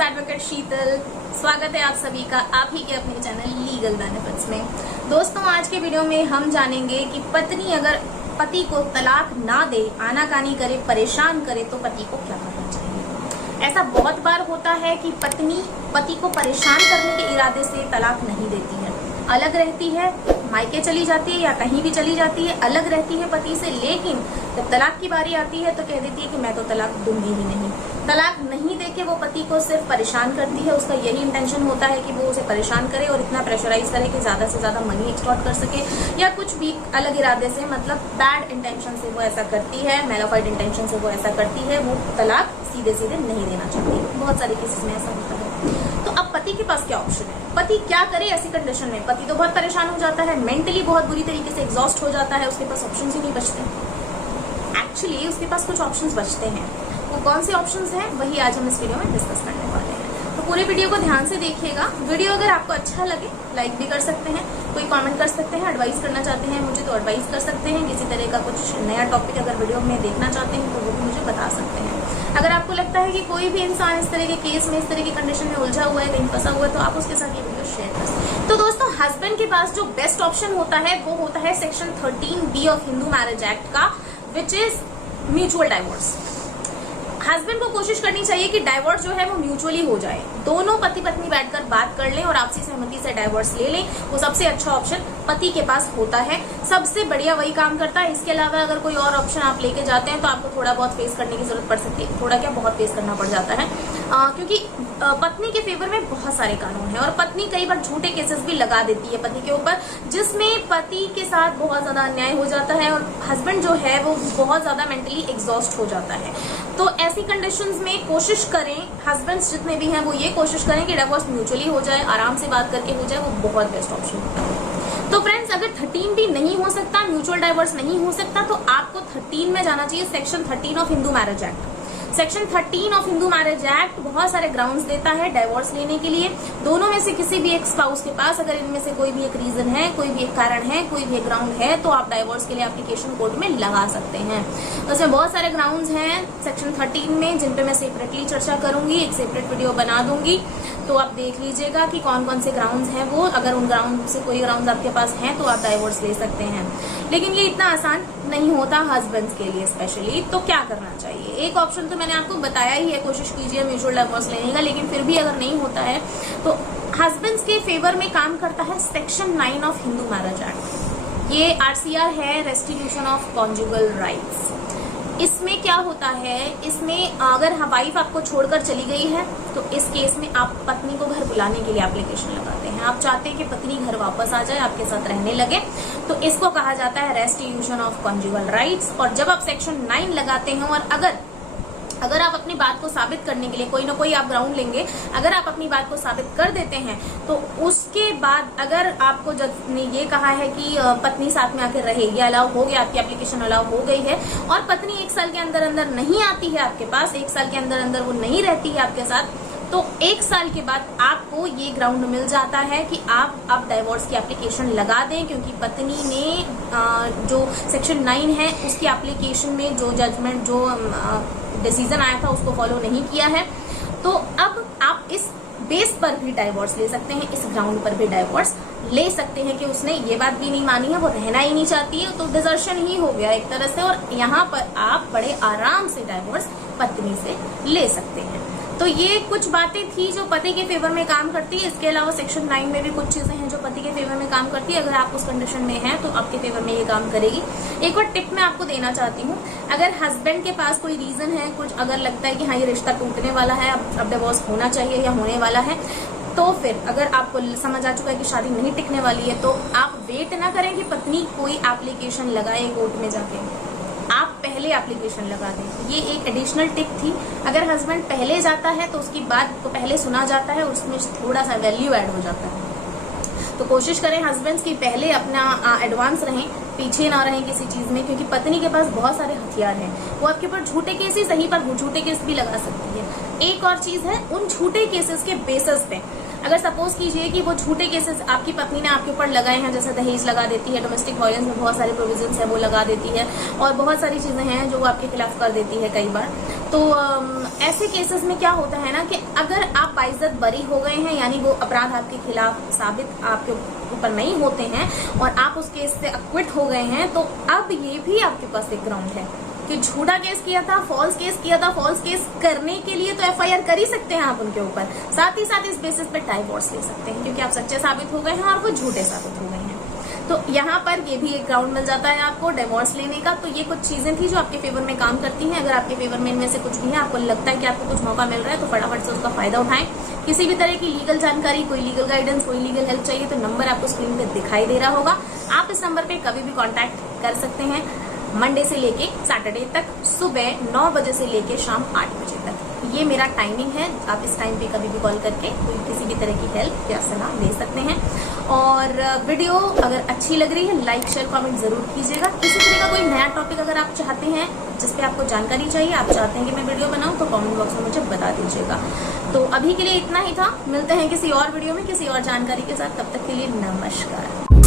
Is advocate शीतल। स्वागत है आप सभी का आप ही के अपने चैनल लीगल बेनिफिट्स में। दोस्तों, आज के वीडियो में हम जानेंगे कि पत्नी अगर पति को तलाक ना दे, आनाकानी करे, परेशान करे तो पति को क्या करना चाहिए। ऐसा बहुत बार होता है कि पत्नी पति को परेशान करने के इरादे से तलाक नहीं देती है, अलग रहती है, मायके चली जाती है या कहीं भी चली जाती है, अलग रहती है पति से, लेकिन जब तलाक की बारी आती है तो कह देती है कि मैं तो तलाक दूंगी ही नहीं। तलाक नहीं देके वो पति को सिर्फ परेशान करती है। उसका यही इंटेंशन होता है कि वो उसे परेशान करे और इतना प्रेशराइज करे कि ज्यादा से ज्यादा मनी एक्सटॉर्ट कर सके या कुछ भी अलग इरादे से, मतलब बैड इंटेंशन से वो ऐसा करती है, मैलाफाइड इंटेंशन से वो ऐसा करती है। वो तलाक सीधे सीधे नहीं देना चाहती। बहुत सारे केसेस में ऐसा होता है। तो अब पति के पास क्या ऑप्शन है, पति क्या करे ऐसी कंडीशन में। पति तो बहुत परेशान हो जाता है, मेंटली बहुत बुरी तरीके से एग्जॉस्ट हो जाता है, उसके पास ऑप्शंस ही नहीं बचते। एक्चुअली उसके पास कुछ ऑप्शंस बचते हैं। वो कौन से ऑप्शंस हैं वही आज हम इस वीडियो में डिस्कस करने वाले हैं। तो पूरे वीडियो को ध्यान से देखिएगा। वीडियो अगर आपको अच्छा लगे लाइक भी कर सकते हैं, कोई कमेंट कर सकते हैं, एडवाइस करना चाहते हैं मुझे तो एडवाइस कर सकते हैं। किसी तरह का कुछ नया टॉपिक अगर वीडियो में देखना चाहते हैं तो वो भी मुझे बता सकते हैं। अगर आपको लगता है कि कोई भी इंसान इस तरह के केस में, इस तरह की कंडीशन में उलझा हुआ है, कहीं फंसा हुआ है, तो आप उसके साथ ये वीडियो शेयर कर सकते हैं। तो दोस्तों, हस्बैंड के पास जो बेस्ट ऑप्शन होता है वो होता है section 13B of Hindu marriage act का, which is mutual divorce. Husband को कोशिश करनी चाहिए कि डाइवोर्स जो है वो म्यूचुअली हो जाए। दोनों पति पत्नी बैठकर बात कर लें और आपसी सहमति से डाइवोर्स ले लें। वो सबसे अच्छा ऑप्शन पति के पास होता है, सबसे बढ़िया वही काम करता है। इसके अलावा अगर कोई और ऑप्शन आप लेके जाते हैं तो आपको थोड़ा बहुत फेस करने की जरूरत पड़ सकती है। थोड़ा क्या, बहुत फेस करना पड़ जाता है, क्योंकि पत्नी के फेवर में बहुत सारे कानून हैं और पत्नी कई बार झूठे केसेस भी लगा देती है पति के ऊपर, जिसमें पति के साथ बहुत ज्यादा अन्याय हो जाता है और हस्बैंड जो है वो बहुत ज्यादा मेंटली एग्जॉस्ट हो जाता है। तो ऐसी कंडीशंस में कोशिश करें, हस्बैंड्स जितने भी हैं वो ये कोशिश करें कि डिवोर्स म्यूचुअली हो जाए, आराम से बात करके हो जाए, वो बहुत बेस्ट ऑप्शन होता है। तो फ्रेंड्स, अगर 13 भी नहीं हो सकता, म्यूचुअल डाइवोर्स नहीं हो सकता, तो आपको 13 में जाना चाहिए, section 13 of Hindu marriage act. Section 13 of Hindu marriage act बहुत सारे ग्राउंड्स देता है डाइवोर्स लेने के लिए। दोनों में से किसी भी एक स्पाउस के पास अगर इनमें से कोई भी एक रीजन है, कोई भी एक कारण है, कोई भी एक ग्राउंड है, तो आप डाइवोर्स के लिए एप्लीकेशन कोर्ट में लगा सकते हैं। तो उसमें बहुत सारे ग्राउंड्स हैं सेक्शन 13 में, जिन पे मैं सेपरेटली चर्चा करूंगी, एक सेपरेट वीडियो बना दूंगी। तो आप देख लीजिएगा कि कौन कौन से ग्राउंड्स हैं वो। अगर उन ग्राउंड से कोई ग्राउंड्स आपके पास हैं तो आप डाइवोर्स ले सकते हैं, लेकिन ये इतना आसान नहीं होता हस्बैंड्स के लिए स्पेशली। तो क्या करना चाहिए, एक ऑप्शन तो मैंने आपको बताया ही है, कोशिश कीजिए म्यूचुअल डाइवोर्स लेने का। लेकिन फिर भी अगर नहीं होता है तो हस्बैंड्स के फेवर में काम करता है section 9 of Hindu marriage act. ये RCR है, रेस्टिट्यूशन ऑफ कॉन्जुगल राइट्स। इसमें क्या होता है, इसमें अगर वाइफ आपको छोड़कर चली गई है तो इस केस में आप पत्नी को घर बुलाने के लिए एप्लीकेशन लगाते हैं। आप चाहते हैं कि पत्नी घर वापस आ जाए, आपके साथ रहने लगे, तो इसको कहा जाता है रेस्टिट्यूशन ऑफ कॉन्जुगल राइट्स। और जब आप सेक्शन 9 लगाते हैं और अगर आप अपनी बात को साबित करने के लिए कोई ना कोई आप ग्राउंड लेंगे, अगर आप अपनी बात को साबित कर देते हैं तो उसके बाद अगर आपको जज ने ये कहा है कि पत्नी साथ में आकर रहे, ये अलाउ हो गया, आपकी एप्लीकेशन अलाउ हो गई है और पत्नी 1 साल के अंदर अंदर नहीं आती है आपके पास, 1 साल के अंदर अंदर वो नहीं रहती है आपके साथ, तो 1 साल के बाद आपको ये ग्राउंड मिल जाता है कि आप डाइवोर्स की एप्लीकेशन लगा दें, क्योंकि पत्नी ने जो सेक्शन 9 है उसकी एप्लीकेशन में जो जजमेंट, जो डिसीजन आया था उसको फॉलो नहीं किया है। तो अब आप इस बेस पर भी डाइवोर्स ले सकते हैं, इस ग्राउंड पर भी डाइवोर्स ले सकते हैं कि उसने ये बात भी नहीं मानी है, वो रहना ही नहीं चाहती है, तो डिजर्शन ही हो गया एक तरह से। और यहाँ पर आप बड़े आराम से डाइवोर्स पत्नी से ले सकते हैं। तो ये कुछ बातें थी जो पति के फेवर में काम करती है। इसके अलावा सेक्शन 9 में भी कुछ चीजें हैं जो पति के फेवर में काम करती है। अगर आप उस कंडीशन में हैं तो आपके फेवर में ये काम करेगी। एक और टिप मैं आपको देना चाहती हूँ, अगर हस्बैंड के पास कोई रीजन है, कुछ अगर लगता है कि हाँ ये रिश्ता टूटने वाला है, अब डिवोर्स होना चाहिए या होने वाला है, तो फिर अगर आपको समझ आ चुका है कि शादी नहीं टिकने वाली है, तो आप वेट ना करें कि पत्नी कोई एप्लीकेशन लगाए कोर्ट में जाके, आप पहले एप्लीकेशन लगा दें। ये एक एडिशनल टिप थी। अगर हस्बैंड पहले जाता है तो उसकी बात को पहले सुना जाता है, उसमें थोड़ा सा वैल्यू ऐड हो जाता है। तो कोशिश करें हस्बैंड्स की पहले अपना एडवांस रहें, पीछे ना रहें किसी चीज में, क्योंकि पत्नी के पास बहुत सारे हथियार हैं। वो आपके ऊपर झूठे केस ही सही पर झूठे केस भी लगा सकती है। एक और चीज है, उन झूठे केसेस के बेसिस पे अगर सपोज कीजिए कि वो झूठे केसेस आपकी पत्नी ने आपके ऊपर लगाए हैं, जैसे दहेज लगा देती है, डोमेस्टिक वायलेंस में बहुत सारे प्रोविजंस है वो लगा देती है, और बहुत सारी चीजें हैं जो वो आपके खिलाफ कर देती है कई बार। तो ऐसे केसेस में क्या होता है ना कि अगर आप बाइज्जत बरी हो गए हैं, यानी वो अपराध आपके खिलाफ साबित आपके ऊपर नहीं होते हैं और आप उस केस से अक्विट हो गए हैं, तो अब ये भी आपके पास एक ग्राउंड है कि झूठा केस किया था, फॉल्स केस किया था। फॉल्स केस करने के लिए तो एफआईआर कर ही सकते हैं आप उनके ऊपर, साथ ही साथ इस बेसिस पे डाइवोर्स ले सकते हैं क्योंकि आप सच्चे साबित हो गए हैं और वो झूठे साबित हो गए हैं। तो यहाँ पर ये भी एक ग्राउंड मिल जाता है आपको डिवोर्स लेने का। तो ये कुछ चीजें थी जो आपके फेवर में काम करती हैं। अगर आपके फेवर में इनमें से कुछ भी है, आपको लगता है कि आपको कुछ मौका मिल रहा है, तो फटाफट से उसका फायदा उठाएं। किसी भी तरह की लीगल जानकारी, कोई लीगल गाइडेंस, कोई लीगल हेल्प चाहिए तो नंबर आपको स्क्रीन पे दिखाई दे रहा होगा। आप इस नंबर पे कभी भी कॉन्टैक्ट कर सकते हैं, मंडे से लेके सैटरडे तक सुबह 9 बजे से लेके शाम 8 बजे तक। ये मेरा टाइमिंग है। आप इस टाइम पे कभी भी कॉल करके कोई किसी भी तरह की हेल्प या सलाह ले सकते हैं। और वीडियो अगर अच्छी लग रही है, लाइक शेयर कमेंट जरूर कीजिएगा। इसी तरह का कोई नया टॉपिक अगर आप चाहते हैं जिस पे आपको जानकारी चाहिए, आप चाहते हैं कि मैं वीडियो बनाऊं, तो कमेंट बॉक्स में मुझे बता दीजिएगा। तो अभी के लिए इतना ही था। मिलते हैं किसी और वीडियो में किसी और जानकारी के साथ। तब तक के लिए नमस्कार।